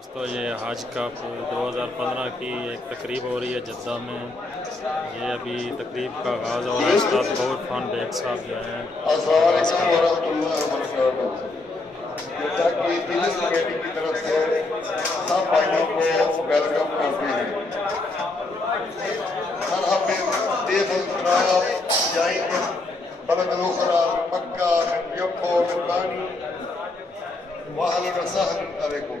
दोस्तों ये हज कप 2015 की एक तकरीब हो रही है जद्दा में। ये अभी तकरीब का आगाज़ हो रहा है। उस्ताद गौर खान बेग साहब जो हैं की तरफ से सब भाइयों को वेलकम करते हैं। मक्का यको मिलानी वहलन व सहलन अलैकुम।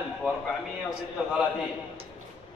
1436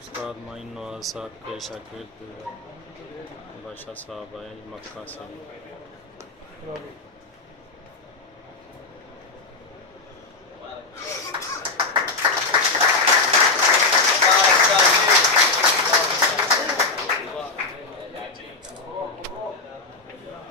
उस्ताद माइन नवाज साहब के शागिर्द बादशाह साहब आए मक्का से।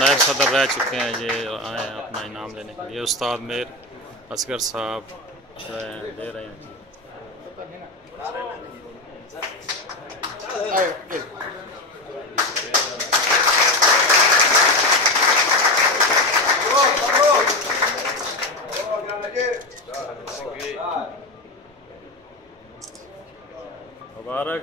नायब सदर रह चुके हैं। ये आए हैं अपना इनाम लेने के लिए। उस्ताद मेर असगर साहब दे रहे हैं। मुबारक।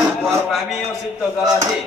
1436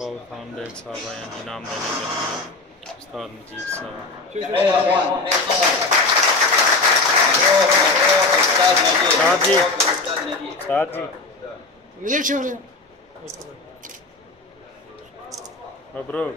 गौर खान बेग साहब आए हैं इनाम देने के लिए। उस्ताद नजीब साहब। उस्ताद जी मबरूक।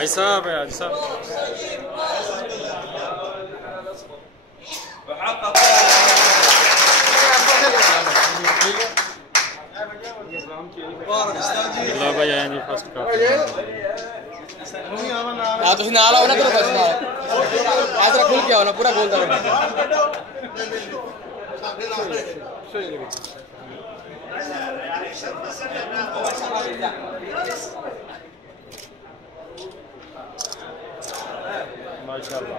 भाई साहब है हाजी साहब। लो भाई आए जी फर्स्ट कप। तो नाल आओ ना करो फर्स्ट नाल आज रख खुल के आओ ना पूरा गोल करो माशाल्लाह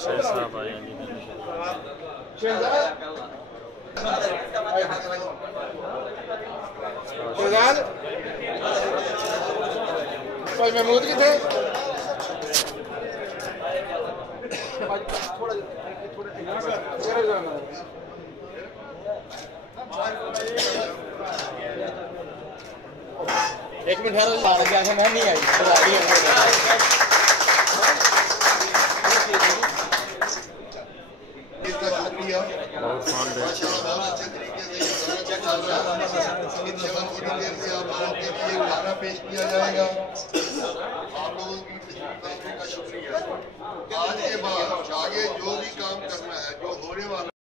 साहब आए हैं कोई महमूद की थे एक मिनट ठहरो मैं नहीं आई पेश किया जाएगा। आप लोगों की का शुक्रिया। आज के बाद आगे जो भी काम करना है, जो होने वाला